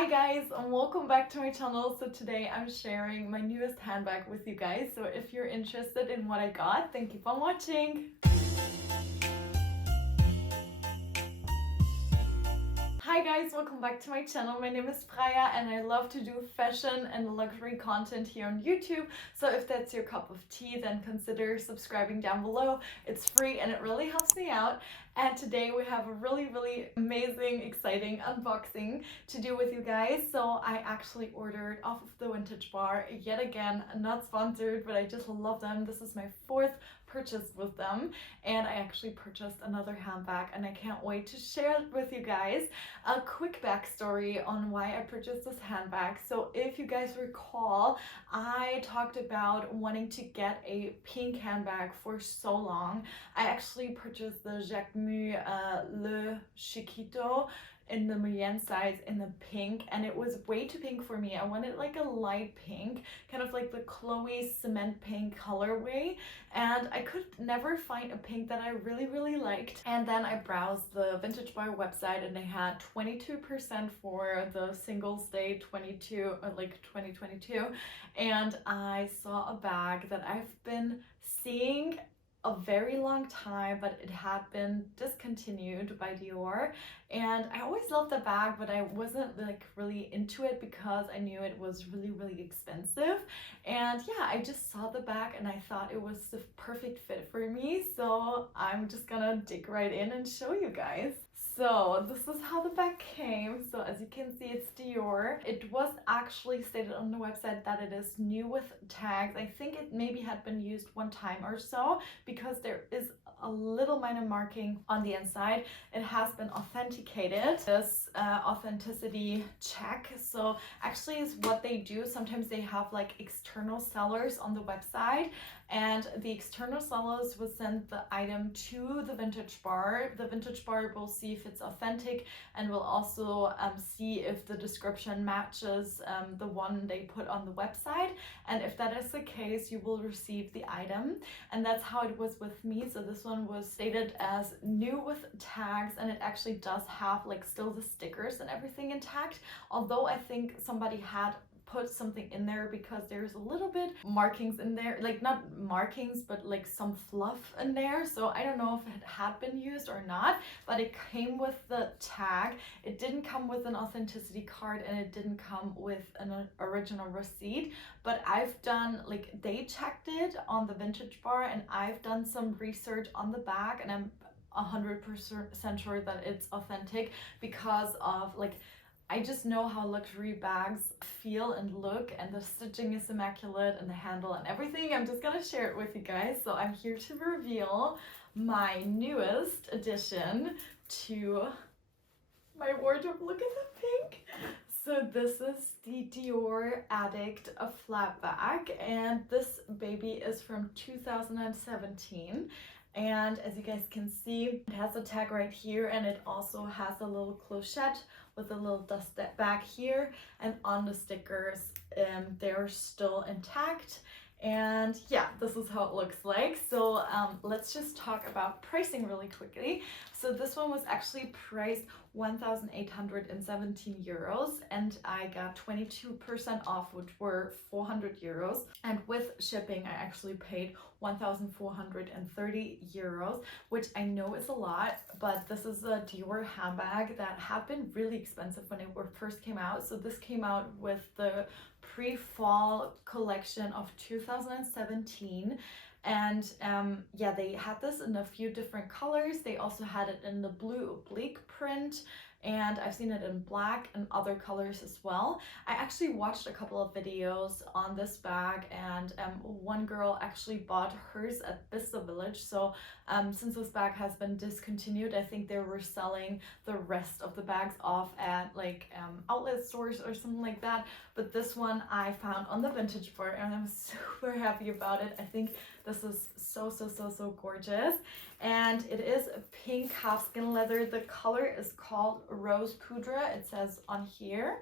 Hi guys, and welcome back to my channel. So today I'm sharing my newest handbag with you guys. So if you're interested in what I got, then keep on watching. Hi guys, welcome back to my channel. My name is Freya and I love to do fashion and luxury content here on YouTube. So if that's your cup of tea, then consider subscribing down below. It's free and it really helps me out. And today we have a really amazing, exciting unboxing to do with you guys. So I actually ordered off of the Vintage Bar yet again, not sponsored, but I just love them. This is my fourth purchase with them, and I actually purchased another handbag and I can't wait to share it with you guys. A quick backstory on why I purchased this handbag. So if you guys recall, I talked about wanting to get a pink handbag for so long. I actually purchased the Jacquemus Le Chiquito in the Moyenne size in the pink, and it was way too pink for me. I wanted like a light pink, kind of like the Chloe cement pink colorway, and I could never find a pink that I really liked. And then I browsed the Vintage Bar website and they had 22% for the Singles Day 2022, and I saw a bag that I've been seeing a very long time, but it had been discontinued by Dior, and I always loved the bag, but I wasn't like really into it because I knew it was really expensive. And yeah, I just saw the bag and I thought it was the perfect fit for me, so I'm just gonna dig right in and show you guys. So this is how the bag came. So as you can see, it's Dior. It was actually stated on the website that it is new with tags. I think it maybe had been used one time or so because there is a little minor marking on the inside. It has been authenticated, this authenticity check. So actually is what they do. Sometimes they have like external sellers on the website, and the external sellers will send the item to the Vintage Bar. The Vintage Bar will see if it's authentic and will also see if the description matches the one they put on the website. And if that is the case, you will receive the item. And that's how it was with me. So this one was stated as new with tags, and it actually does have like still the stickers and everything intact. Although I think somebody had put something in there because there's a little bit markings in there, like not markings but like some fluff in there. So I don't know if it had been used or not, but it came with the tag. It didn't come with an authenticity card and it didn't come with an original receipt, but I've done like, they checked it on the Vintage Bar and I've done some research on the bag, and I'm 100% sure that it's authentic because of like, I just know how luxury bags feel and look, and the stitching is immaculate and the handle and everything. I'm just gonna share it with you guys. So I'm here to reveal my newest addition to my wardrobe. Look at the pink. So this is the DIOR Addict flat bag, and this baby is from 2017. And as you guys can see, it has a tag right here, and it also has a little clochette with a little dust bag here, and on the stickers they're still intact. And yeah, this is how it looks like. So let's just talk about pricing really quickly. So this one was actually priced 1,817 euros, and I got 22% off, which were 400 euros. And with shipping, I actually paid 1,430 euros, which I know is a lot, but this is a Dior handbag that had been really expensive when it first came out. So this came out with the pre-fall collection of 2017, and yeah, they had this in a few different colors. They also had it in the blue oblique print, and I've seen it in black and other colors as well. I actually watched a couple of videos on this bag, and one girl actually bought hers at Bicster Village. So since this bag has been discontinued, I think they were selling the rest of the bags off at like outlet stores or something like that. But this one I found on the Vintage Bar, and I'm super happy about it. I think this is so gorgeous, and it is pink calfskin leather. The color is called Rose Poudre, it says on here,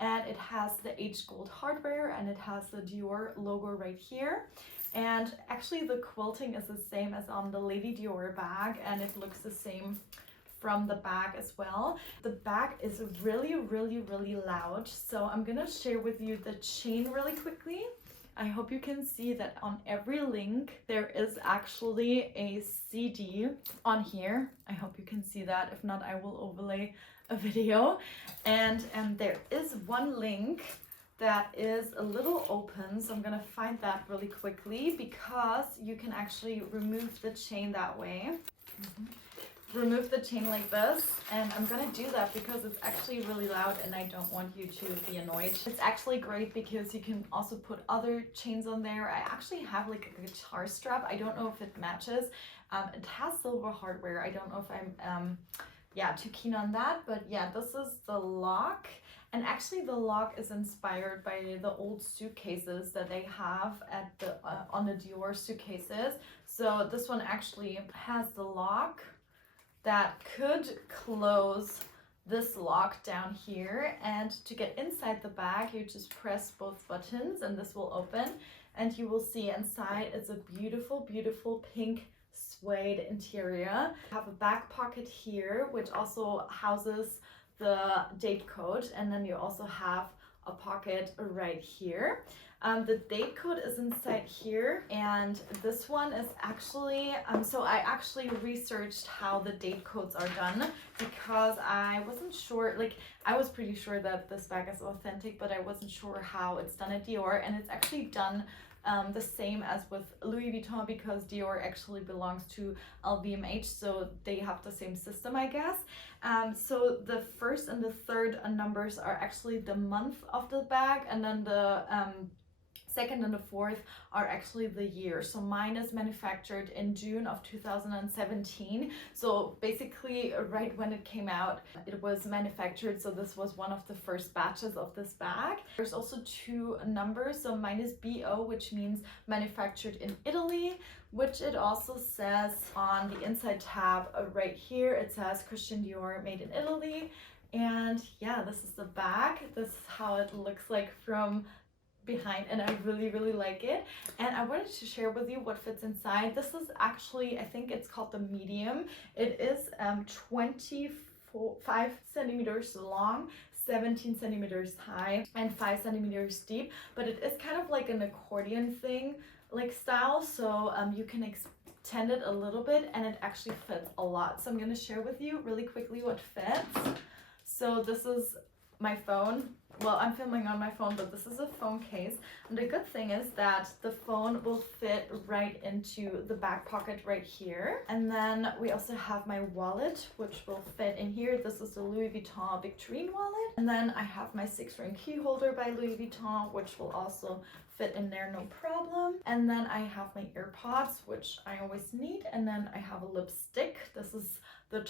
and it has the H gold hardware, and it has the Dior logo right here. And actually the quilting is the same as on the Lady Dior bag, and it looks the same from the bag as well. The bag is really loud, so I'm gonna share with you the chain really quickly. I hope you can see that on every link there is actually a CD on here. I hope you can see that. If not, I will overlay a video. And there is one link that is a little open, so I'm gonna find that really quickly because you can actually remove the chain that way. Remove the chain like this, and I'm gonna do that because it's actually really loud and I don't want you to be annoyed. It's actually great because you can also put other chains on there. I actually have like a guitar strap. I don't know if it matches. It has silver hardware. I don't know if I'm too keen on that, but yeah, this is the lock. And actually the lock is inspired by the old suitcases that they have at the on the DIOR suitcases. So this one actually has the lock that could close this lock down here, and to get inside the bag you just press both buttons and this will open, and you will see inside it's a beautiful pink suede interior. I have a back pocket here which also houses the date code, and then you also have a pocket right here. The date code is inside here, and this one is actually so I actually researched how the date codes are done because I wasn't sure, like I was pretty sure that this bag is authentic, but I wasn't sure how it's done at DIOR, and it's actually done the same as with Louis Vuitton because DIOR actually belongs to LVMH, so they have the same system, I guess. So the first and the third numbers are actually the month of the bag, and then the second and the fourth are actually the year. So mine is manufactured in June of 2017. So basically right when it came out, it was manufactured. So this was one of the first batches of this bag. There's also two numbers. So mine is BO, which means manufactured in Italy, which it also says on the inside tab right here. It says Christian Dior made in Italy. And yeah, this is the bag. This is how it looks like from behind, and I really like it, and I wanted to share with you what fits inside. This is actually, I think it's called the medium. It is 25 centimeters long, 17 centimeters high, and 5 centimeters deep, but it is kind of like an accordion thing like style, so you can extend it a little bit and it actually fits a lot. So I'm going to share with you really quickly what fits. So this is my phone. Well, I'm filming on my phone, but this is a phone case. And the good thing is that the phone will fit right into the back pocket right here. And then we also have my wallet, which will fit in here. This is the Louis Vuitton Victorine wallet. And then I have my 6-ring key holder by Louis Vuitton, which will also fit in there, no problem. And then I have my AirPods, which I always need. And then I have a lipstick. This is the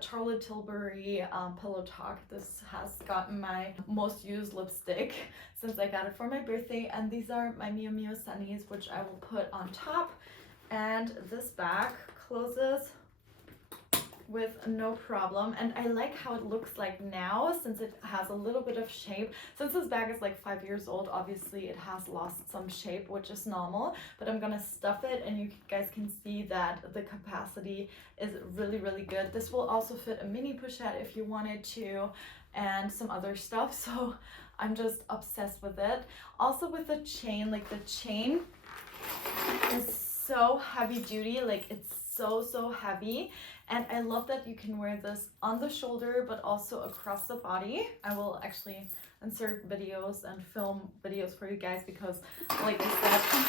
Charlotte Tilbury Pillow Talk. This has gotten my most used lipstick since I got it for my birthday. And these are my Mio Mio Sunnies, which I will put on top. And this bag closes with no problem, and I like how it looks like now since it has a little bit of shape. Since this bag is like 5 years old, obviously it has lost some shape, which is normal, but I'm gonna stuff it and you guys can see that the capacity is really good. This will also fit a mini pochette if you wanted to, and some other stuff, so I'm just obsessed with it. Also with the chain, like the chain is so heavy duty, like it's so heavy, and I love that you can wear this on the shoulder but also across the body. I will actually insert videos and film videos for you guys because, like I said,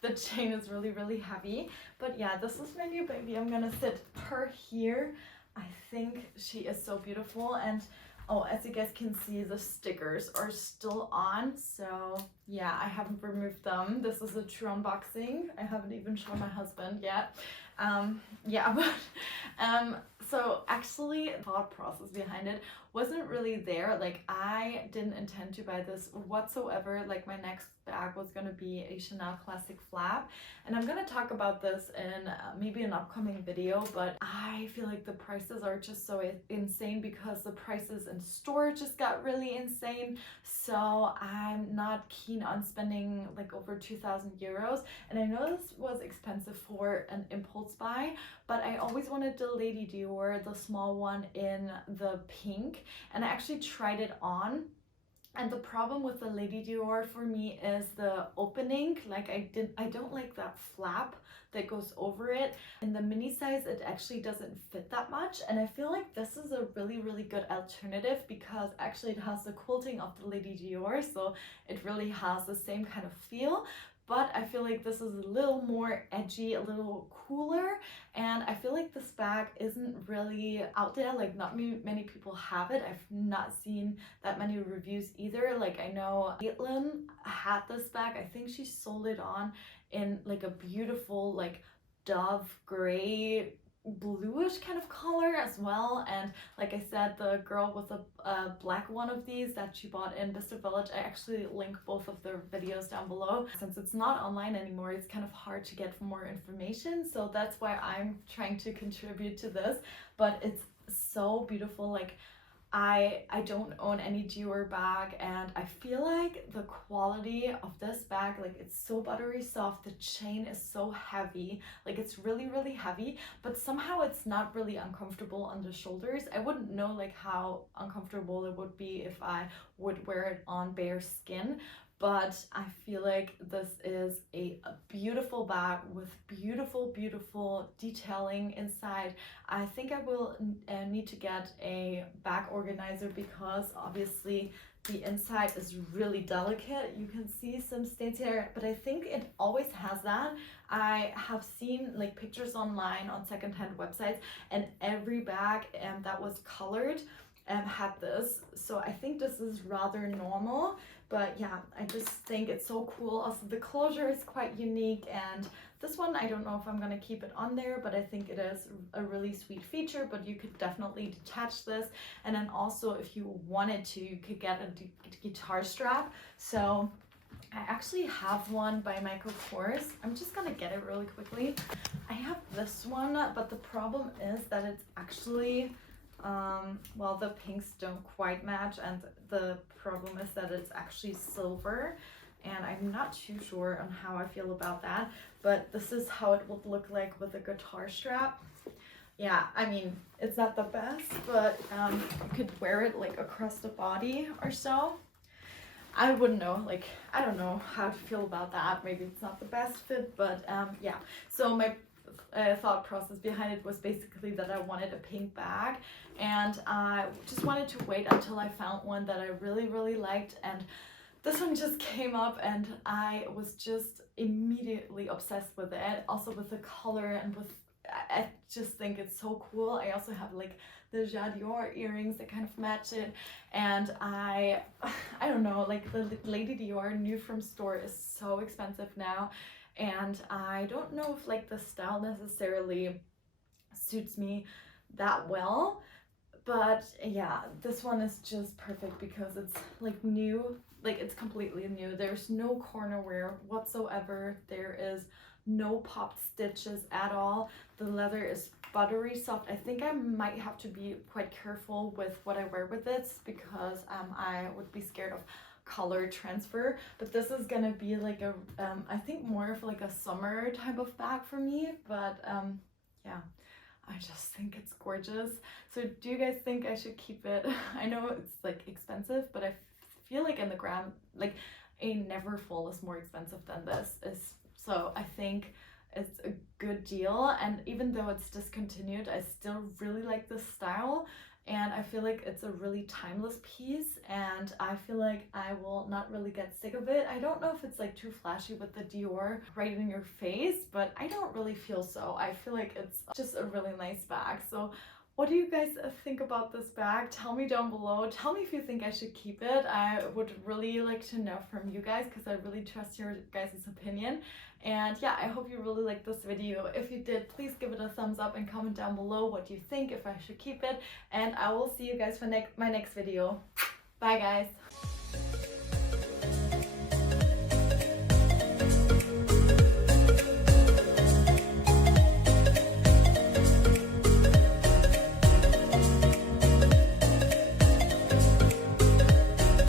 the chain is really heavy. But yeah, this is my new baby. I'm gonna sit her here. I think she is so beautiful, and oh, as you guys can see, the stickers are still on, so yeah, I haven't removed them. This is a true unboxing. I haven't even shown my husband yet. So actually, the thought process behind it wasn't really there. Like, I didn't intend to buy this whatsoever. Like, my next bag was gonna be a Chanel Classic Flap, and I'm gonna talk about this in maybe an upcoming video, but I feel like the prices are just so insane because the prices in store just got really insane, so I'm not keen on spending like over 2,000 euros, and I know this was expensive for an impulse impulse buy, but I always wanted the Lady Dior, the small one in the pink, and I actually tried it on. And the problem with the Lady Dior for me is the opening. Like I don't like that flap that goes over it. In the mini size, it actually doesn't fit that much. And I feel like this is a really good alternative because actually it has the quilting of the Lady Dior. So it really has the same kind of feel. But I feel like this is a little more edgy, a little cooler, and I feel like this bag isn't really out there. Like not many people have it. I've not seen that many reviews either. Like I know Caitlin had this bag. I think she sold it on in like a beautiful like dove gray bluish kind of color as well. And like I said, the girl with a black one of these that she bought in Bicster Village, I actually link both of their videos down below. Since it's not online anymore, it's kind of hard to get more information, so that's why I'm trying to contribute to this. But it's so beautiful. Like I don't own any Dior bag, and I feel like the quality of this bag, like it's so buttery soft, the chain is so heavy, like it's really heavy, but somehow it's not really uncomfortable on the shoulders. I wouldn't know like how uncomfortable it would be if I would wear it on bare skin, but I feel like this is a beautiful bag with beautiful detailing inside. I think I will need to get a bag organizer because obviously the inside is really delicate. You can see some stains here, but I think it always has that. I have seen like pictures online on secondhand websites, and every bag that was colored had this. So I think this is rather normal. But yeah, I just think it's so cool. Also, the closure is quite unique, and this one, I don't know if I'm gonna keep it on there, but I think it is a really sweet feature. But you could definitely detach this, and then also if you wanted to, you could get a guitar strap. So I actually have one by Michael Kors. I'm just gonna get it really quickly. I have this one, but the problem is that it's actually well, the pinks don't quite match, and the problem is that it's actually silver, and I'm not too sure on how I feel about that, but this is how it would look like with a guitar strap. Yeah, I mean, it's not the best, but you could wear it like across the body or so. I wouldn't know, like, I don't know how to feel about that. Maybe it's not the best fit, but yeah. So my thought process behind it was basically that I wanted a pink bag, and I just wanted to wait until I found one that I really liked, and this one just came up and I was just immediately obsessed with it. Also with the color, and with, I just think it's so cool. I also have like the Dior earrings that kind of match it, and I don't know, like the Lady Dior new from store is so expensive now, and I don't know if like the style necessarily suits me that well. But yeah, this one is just perfect because it's like new, like it's completely new. There's no corner wear whatsoever. There is no popped stitches at all. The leather is buttery soft. I think I might have to be quite careful with what I wear with this because I would be scared of color transfer. But this is gonna be like a I think more of like a summer type of bag for me. But yeah, I just think it's gorgeous. So do you guys think I should keep it? I know it's like expensive, but I feel like in the gram, like a Neverfull is more expensive than this is. So I think it's a good deal. And even though it's discontinued, I still really like this style. And I feel like it's a really timeless piece, and I feel like I will not really get sick of it. I don't know if it's like too flashy with the Dior right in your face, but I don't really feel so. I feel like it's just a really nice bag. So what do you guys think about this bag? Tell me down below. Tell me if you think I should keep it. I would really like to know from you guys because I really trust your guys' opinion. And yeah, I hope you really liked this video. If you did, please give it a thumbs up and comment down below what you think, if I should keep it. And I will see you guys for my next video. Bye guys.